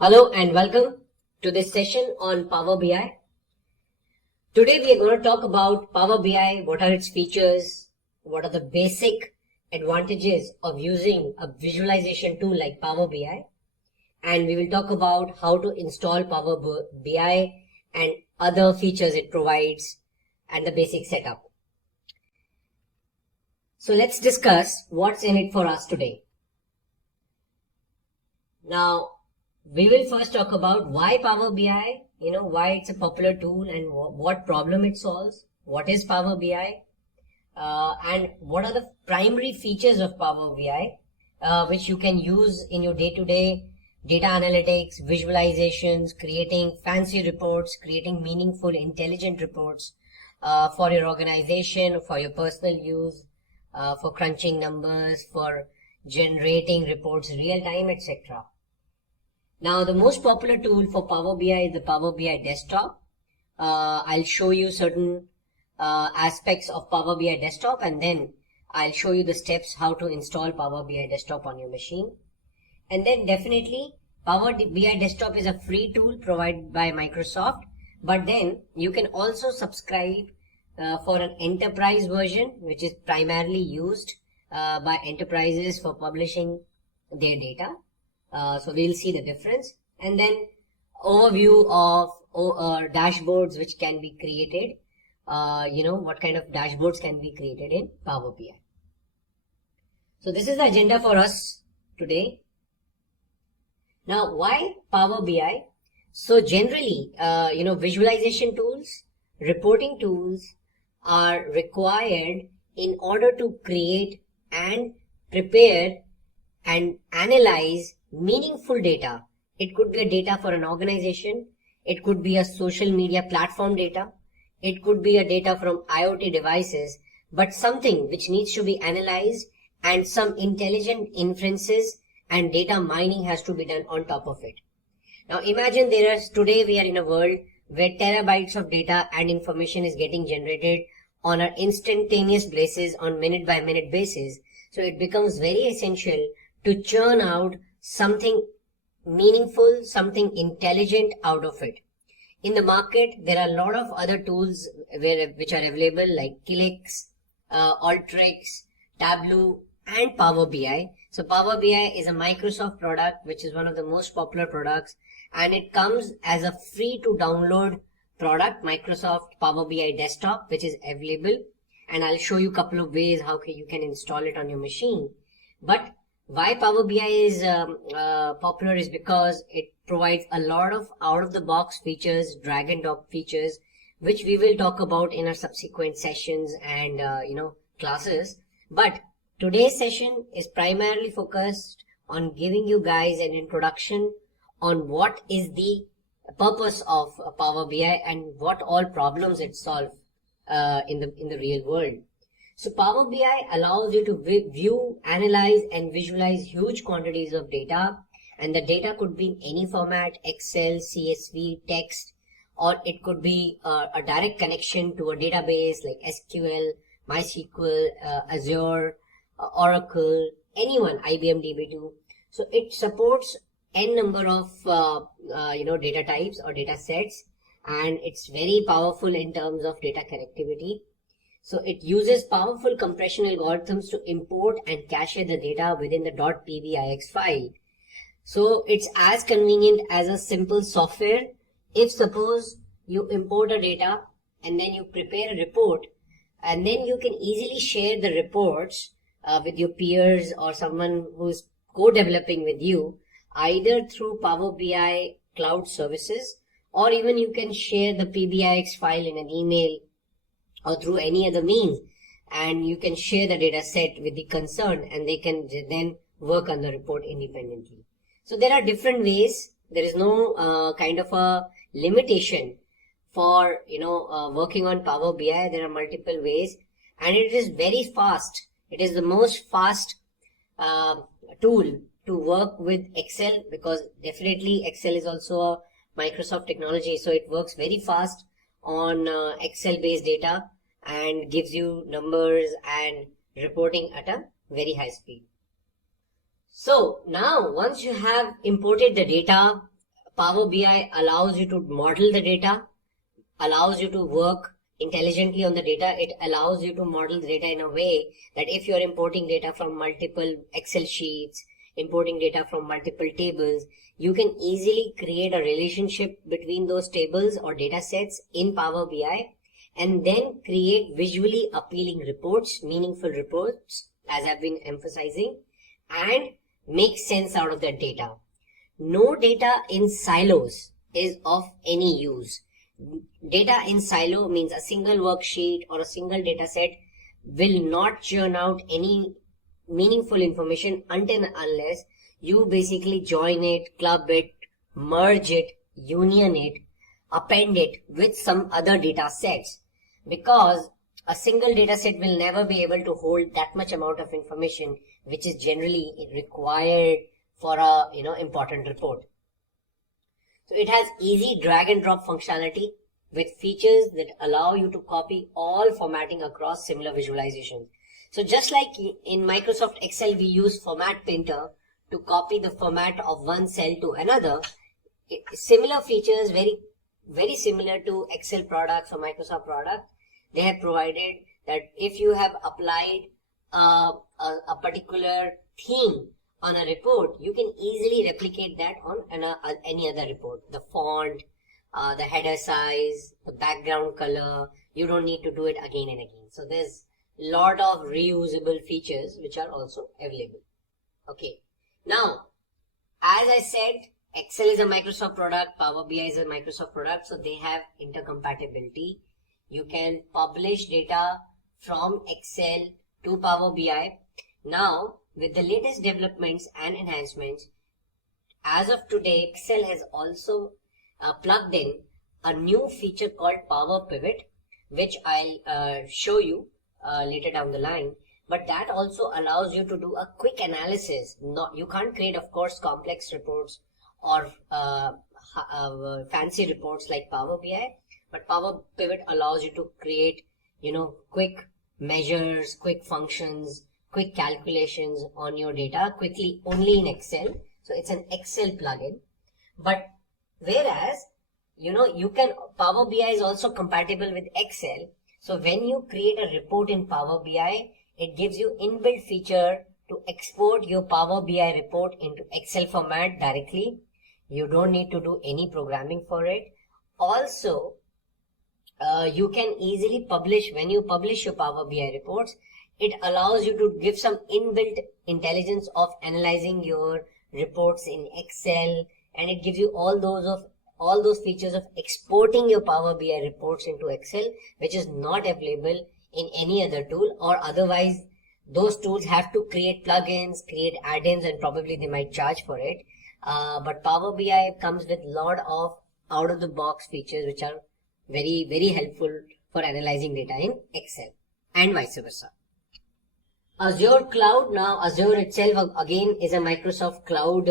Hello and welcome to this session on Power BI. Today we are going to talk about Power BI, what are its features, what are the basic advantages of using a visualization tool like Power BI, and we will talk about how to install Power BI and other features it provides and the basic setup. So let's discuss what's in it for us today. Now, we will first talk about why Power BI, why it's a popular tool and what problem it solves, what is Power BI, and what are the primary features of Power BI, which you can use in your day-to-day data analytics, visualizations, creating fancy reports, creating meaningful, intelligent reports for your organization, for your personal use, for crunching numbers, for generating reports real time, etc. Now, the most popular tool for Power BI is the Power BI desktop. I'll show you certain aspects of Power BI desktop, and then I'll show you the steps how to install Power BI desktop on your machine. And then definitely Power BI desktop is a free tool provided by Microsoft, but then you can also subscribe for an enterprise version, which is primarily used by enterprises for publishing their data. So we'll see the difference, and then overview of dashboards which can be created, what kind of dashboards can be created in Power BI. So this is the agenda for us today. Now, why Power BI? So generally, visualization tools, reporting tools are required in order to create and prepare and analyze meaningful data. It could be a data for an organization. It could be a social media platform data. It could be a data from IoT devices, but something which needs to be analyzed and some intelligent inferences and data mining has to be done on top of it. Now imagine today we are in a world where terabytes of data and information is getting generated on an instantaneous basis, on minute by minute basis. So it becomes very essential to churn out something meaningful, something intelligent out of it. In the market, there are a lot of other tools which are available like Clix, Alteryx, Tableau, and Power BI. So Power BI is a Microsoft product, which is one of the most popular products, and it comes as a free to download product, Microsoft Power BI desktop, which is available. And I'll show you a couple of ways how you can install it on your machine. But why Power BI is popular is because it provides a lot of out-of-the-box features, drag and drop features, which we will talk about in our subsequent sessions and classes. But today's session is primarily focused on giving you guys an introduction on what is the purpose of Power BI and what all problems it solves in the real world. So Power BI allows you to view, analyze and visualize huge quantities of data, and the data could be in any format, Excel, CSV, text, or it could be a direct connection to a database like SQL, MySQL, Azure, Oracle, anyone, IBM DB2. So it supports n number of data types or data sets, and it's very powerful in terms of data connectivity. So it uses powerful compression algorithms to import and cache the data within the .pbix file. So it's as convenient as a simple software. If suppose you import a data and then you prepare a report, and then you can easily share the reports with your peers or someone who's co-developing with you, either through Power BI cloud services, or even you can share the PBIX file in an email or through any other means, and you can share the data set with the concerned, and they can then work on the report independently. So there are different ways. There is no kind of a limitation for working on Power BI. There are multiple ways, and it is very fast. It is the most fast tool to work with Excel, because definitely Excel is also a Microsoft technology, so it works very fast on Excel based data and gives you numbers and reporting at a very high speed. So now once you have imported the data Power BI allows you to model the data, allows you to work intelligently on the data. It allows you to model the data in a way that if you're importing data from multiple Excel sheets, importing data from multiple tables, you can easily create a relationship between those tables or data sets in Power BI and then create visually appealing reports, meaningful reports, as I've been emphasizing, and make sense out of that data. No data in silos is of any use. Data in silo means a single worksheet or a single data set will not churn out any meaningful information until and unless you basically join it, club it, merge it, union it, append it with some other data sets, because a single data set will never be able to hold that much amount of information which is generally required for a important report. So it has easy drag and drop functionality with features that allow you to copy all formatting across similar visualizations. So just like in Microsoft Excel we use format painter to copy the format of one cell to another, similar features, very similar to Excel products or Microsoft products, they have provided that if you have applied a particular theme on a report, you can easily replicate that on any other report. The font, the header size, the background color, you don't need to do it again and again. So there's a lot of reusable features which are also available. Okay. Now, as I said, Excel is a Microsoft product, Power BI is a Microsoft product, so they have intercompatibility. You can publish data from Excel to Power BI. Now, with the latest developments and enhancements, as of today, Excel has also plugged in a new feature called Power Pivot, which I'll show you later down the line. But that also allows you to do a quick analysis. You can't create, of course, complex reports or fancy reports like Power BI, but Power Pivot allows you to create, quick measures, quick functions, quick calculations on your data quickly only in Excel. So it's an Excel plugin. But whereas, Power BI is also compatible with Excel. So when you create a report in Power BI, it gives you inbuilt feature to export your Power BI report into Excel format directly. You don't need to do any programming for it. Also, you can easily publish, when you publish your Power BI reports, it allows you to give some inbuilt intelligence of analyzing your reports in Excel, and it gives you all those features of exporting your Power BI reports into Excel, which is not available in any other tool, or otherwise those tools have to create plugins, create add-ins, and probably they might charge for it. But Power BI comes with a lot of out-of-the-box features which are very, very helpful for analyzing data in Excel and vice versa. Azure Cloud. Now, Azure itself again is a Microsoft Cloud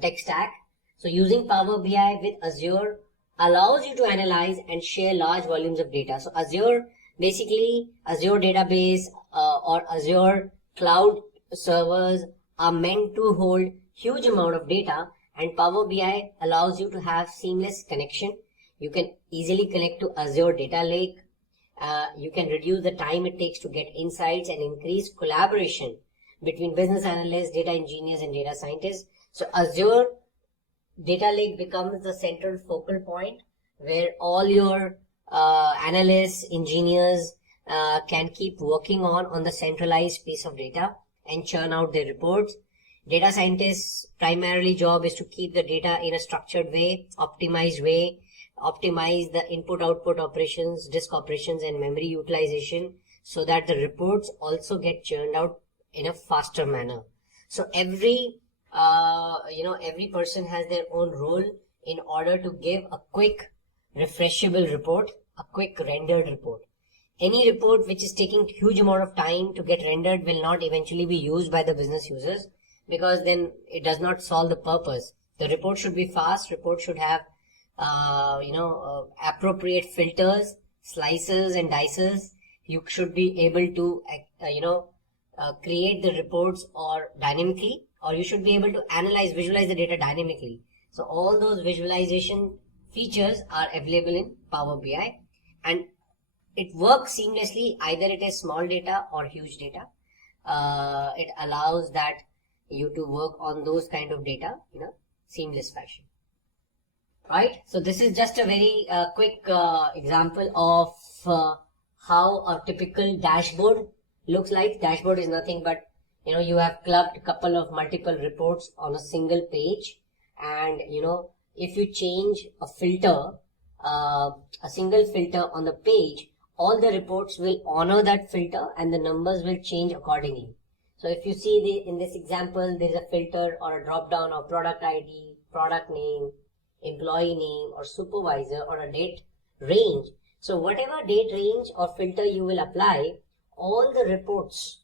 tech stack. So using Power BI with Azure allows you to analyze and share large volumes of data. So Azure, basically Azure database or Azure cloud servers are meant to hold huge amount of data, and Power BI allows you to have seamless connection. You can easily connect to Azure Data Lake. You can reduce the time it takes to get insights and increase collaboration between business analysts, data engineers, and data scientists. So Azure Data Lake becomes the central focal point where all your analysts, engineers can keep working on the centralized piece of data and churn out their reports. Data scientists' primarily job is to keep the data in a structured way, optimized way, optimize the input-output operations, disk operations, and memory utilization so that the reports also get churned out in a faster manner. So every person has their own role in order to give a quick refreshable report, a quick rendered report. Any report which is taking huge amount of time to get rendered will not eventually be used by the business users, because then it does not solve the purpose. The report should be fast. Report should have appropriate filters, slices and dices. You should be able to create the reports or dynamically, or you should be able to visualize the data dynamically. So all those visualization features are available in Power BI, and it works seamlessly, either it is small data or huge data. It allows that you to work on those kind of data in a seamless fashion. Right? So this is just a very quick example of how a typical dashboard looks like. Dashboard is nothing but, you have clubbed a couple of multiple reports on a single page, and if you change a filter, a single filter on the page, all the reports will honor that filter and the numbers will change accordingly. So if you see in this example, there is a filter or a drop down of product ID, product name, employee name, or supervisor, or a date range. So whatever date range or filter you will apply, all the reports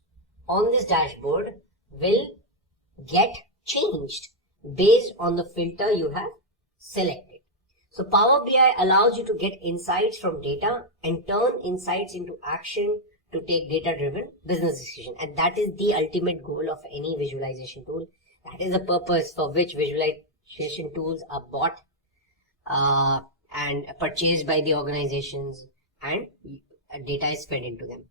on this dashboard will get changed based on the filter you have selected. So Power BI allows you to get insights from data and turn insights into action to take data-driven business decision. And that is the ultimate goal of any visualization tool. That is the purpose for which visualization tools are bought and purchased by the organizations, and data is fed into them.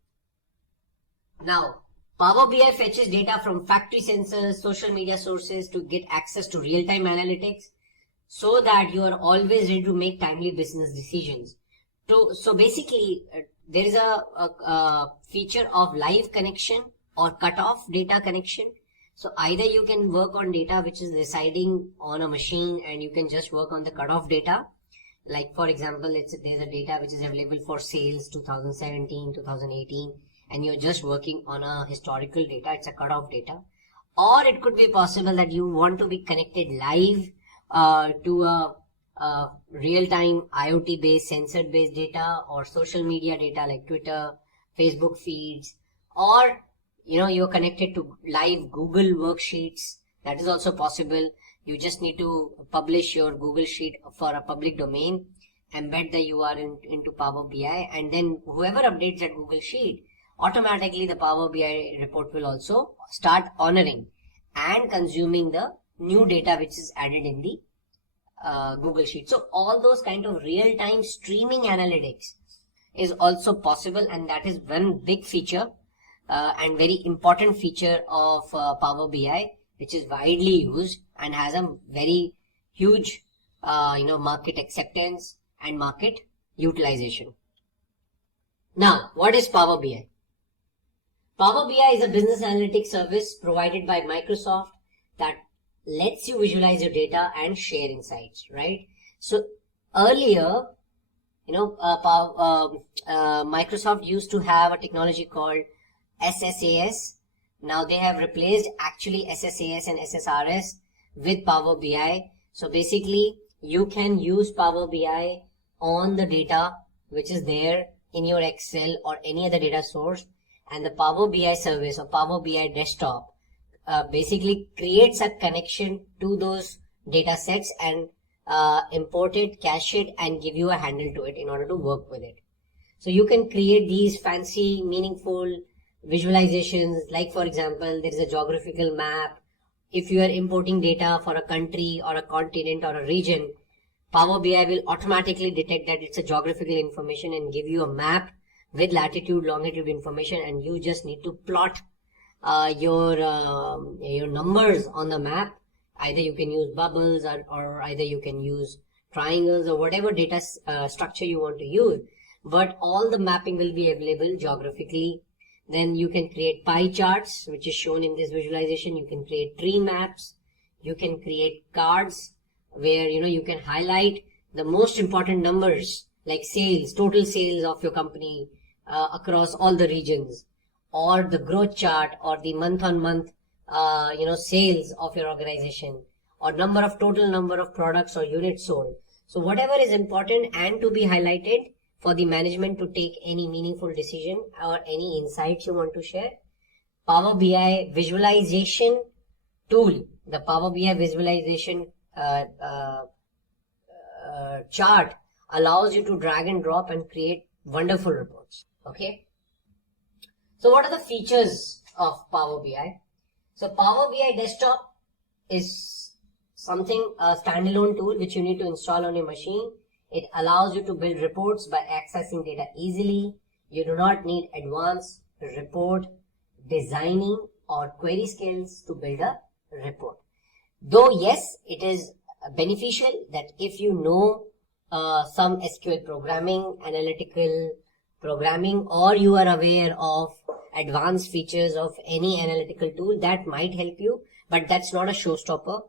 Now, Power BI fetches data from factory sensors, social media sources to get access to real-time analytics, so that you are always ready to make timely business decisions. So basically, there is a feature of live connection or cut-off data connection. So either you can work on data which is residing on a machine and you can just work on the cut-off data. Like for example, there's a data which is available for sales 2017, 2018, and you're just working on a historical data. It's a cut-off data. Or it could be possible that you want to be connected live to a real-time IoT-based, sensor-based data, or social media data like Twitter, Facebook feeds, or you're connected to live Google worksheets. That is also possible. You just need to publish your Google Sheet for a public domain, embed the URL into Power BI, and then whoever updates that Google Sheet, automatically the Power BI report will also start honoring and consuming the new data which is added in the Google Sheet. So all those kind of real-time streaming analytics is also possible, and that is one big feature and very important feature of Power BI, which is widely used and has a very huge market acceptance and market utilization. Now, what is Power BI? Power BI is a business analytics service provided by Microsoft that lets you visualize your data and share insights, right? So earlier, Microsoft used to have a technology called SSAS. Now they have replaced actually SSAS and SSRS with Power BI. So basically, you can use Power BI on the data which is there in your Excel or any other data source, and the Power BI service or Power BI desktop basically creates a connection to those data sets and import it, cache it, and give you a handle to it in order to work with it. So you can create these fancy, meaningful visualizations. Like for example, there is a geographical map. If you are importing data for a country or a continent or a region, Power BI will automatically detect that it's a geographical information and give you a map with latitude, longitude information, and you just need to plot your numbers on the map. Either you can use bubbles or either you can use triangles or whatever data structure you want to use, but all the mapping will be available geographically. Then you can create pie charts, which is shown in this visualization. You can create tree maps. You can create cards where you can highlight the most important numbers like sales, total sales of your company across all the regions, or the growth chart, or the month on month sales of your organization, or total number of products or units sold. So whatever is important and to be highlighted for the management to take any meaningful decision or any insights you want to share, Power BI visualization tool, the Power BI visualization chart allows you to drag and drop and create wonderful reports. Okay. So what are the features of Power BI? So Power BI desktop is a standalone tool which you need to install on your machine. It allows you to build reports by accessing data easily. You do not need advanced report designing or query skills to build a report. Though yes, it is beneficial that if you know some SQL programming, analytical programming, or you are aware of advanced features of any analytical tool, that might help you, but that's not a showstopper.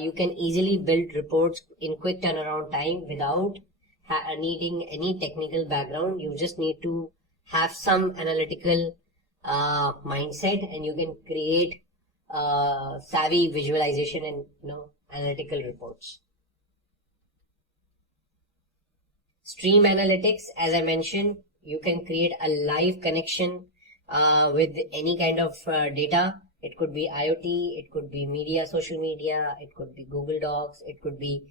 You can easily build reports in quick turnaround time without needing any technical background. You just need to have some analytical mindset, and you can create savvy visualization and analytical reports. Stream analytics, as I mentioned, you can create a live connection with any kind of data. It could be IoT, it could be media, social media, it could be Google Docs, it could be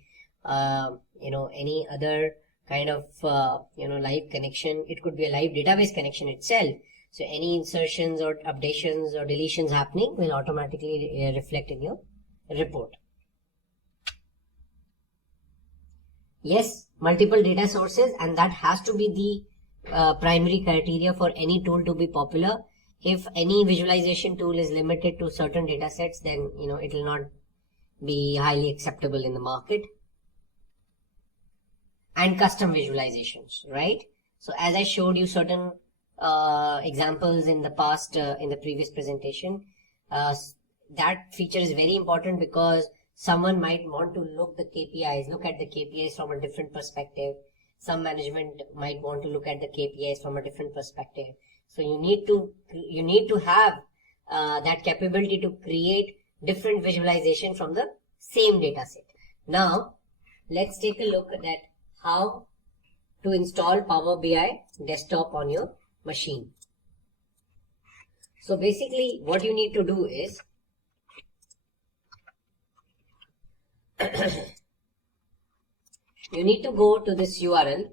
any other kind of live connection. It could be a live database connection itself. So any insertions or updations or deletions happening will automatically reflect in your report. Yes, multiple data sources, and that has to be the primary criteria for any tool to be popular. If any visualization tool is limited to certain data sets, then it will not be highly acceptable in the market. And custom visualizations, right? So as I showed you certain examples in the past, in the previous presentation, that feature is very important because someone might want to look at the KPIs from a different perspective. Some management might want to look at the KPIs from a different perspective. So you need to have that capability to create different visualization from the same data set. Now let's take a look at how to install Power BI desktop on your machine. So basically what you need to do is you need to go to this URL,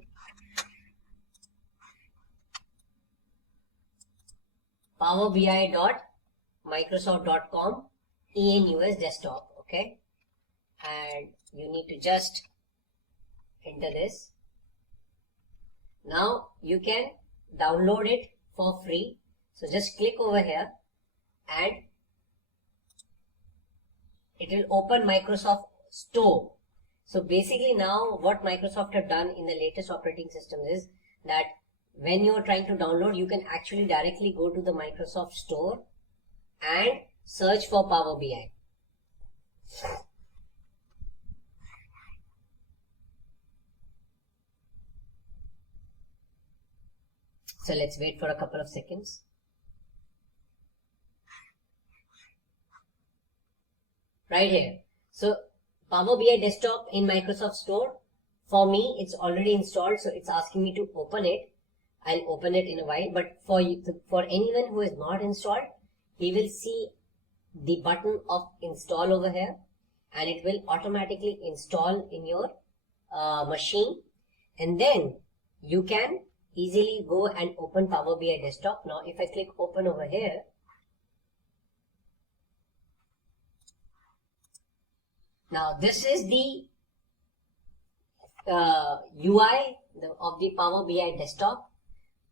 powerbi.microsoft.com ENUS desktop, okay, and you need to just enter this. Now you can download it for free, so just click over here and it will open Microsoft Store. So basically now what Microsoft have done in the latest operating systems is that when you are trying to download, you can actually directly go to the Microsoft Store and search for Power BI. So let's wait for a couple of seconds. Right here. So Power BI desktop in Microsoft Store. For me, it's already installed, so it's asking me to open it. I'll open it in a while. But for anyone who is not installed, he will see the button of install over here, and it will automatically install in your machine, and then you can easily go and open Power BI desktop. Now if I click open over here, now this is the UI of the Power BI desktop.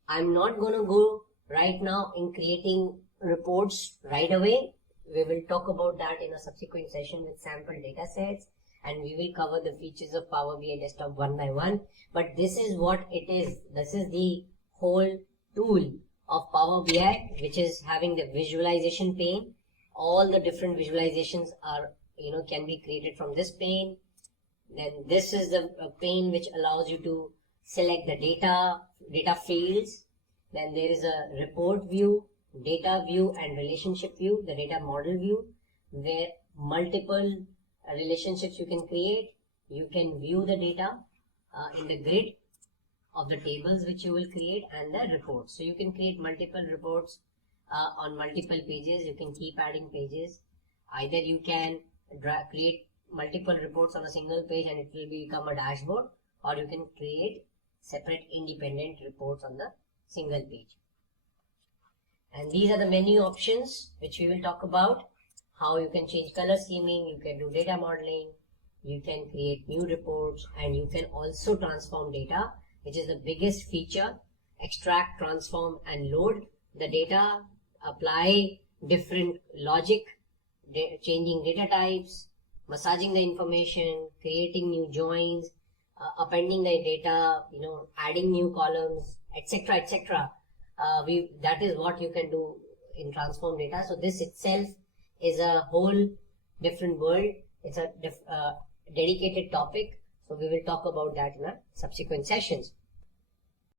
I'm not going to go right now in creating reports right away. We will talk about that in a subsequent session with sample data sets, and we will cover the features of Power BI desktop one by one. But this is what it is. This is the whole tool of Power BI, which is having the visualization pane. All the different visualizations are can be created from this pane. Then this is the pane which allows you to select the data fields. Then there is a report view, data view, and relationship view, the data model view, where multiple relationships you can create. You can view the data in the grid of the tables which you will create, and the reports. So you can create multiple reports on multiple pages. You can keep adding pages. Either you can create multiple reports on a single page and it will become a dashboard, or you can create separate independent reports on the single page. And these are the menu options which we will talk about. how you can change color scheming, you can do data modeling, you can create new reports, and you can also transform data, which is the biggest feature. Extract, transform, and load the data, apply different logic, changing data types, massaging the information, creating new joins, appending the data, adding new columns, etc., etc. That is what you can do in transform data. So this itself is a whole different world. It's a dedicated topic. So we will talk about that in our subsequent sessions.